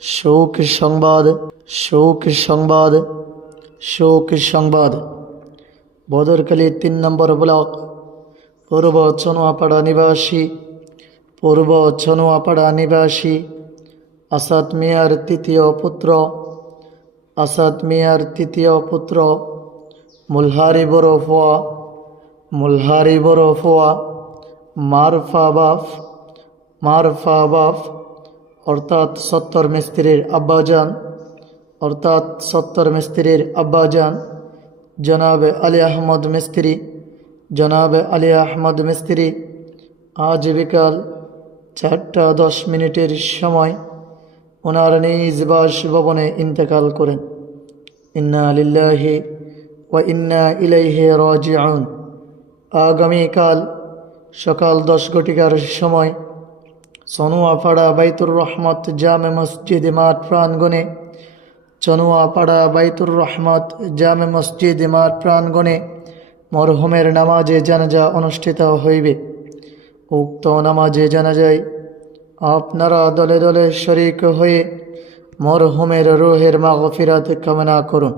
শোক সংবাদ, শোক সংবাদ, শোক সংবাদ। বদরখালী ৩ নম্বর ব্লক, পূর্ব চনুয়াপাড়া নিবাসী, পূর্ব চনুয়াপাড়া নিবাসী আসাদ মিয়ার তৃতীয় পুত্র, আসাদ মিয়ার তৃতীয় পুত্র মুলহারি বরফুয়া, মুলহারি বরফুয়া মারফা বাফ, মারফা বাফ অর্থাৎ ৭০ মিস্ত্রির আব্বাজান, অর্থাৎ ৭০ মিস্ত্রির আব্বাজান জনাবে আলী আহমদ মিস্ত্রি, জনাবে আলী আহমদ মিস্ত্রি আজ বিকাল ৪টা ১০ সময় ওনার নিজ বাসভবনে ইন্তেকাল করেন। ইন্না লিল্লাহি ওয়া ইন্না ইলাইহি রাজিউন। আগামীকাল সকাল ১০ ঘটিকার সময় চনুয়াপাড়া বাইতুর রহমত জামে মসজিদ মাঠ প্রাঙ্গণে, চনুয়াপাড়া বাইতুর রহমত জামে মসজিদ মাঠ প্রাঙ্গণে মরহুমের নামাজে জানাজা অনুষ্ঠিত হইবে। উক্ত নামাজে জানাজায় আপনারা দলে দলে শরীক হয়ে মরহুমের রূহের মাগফিরাত কামনা করুন।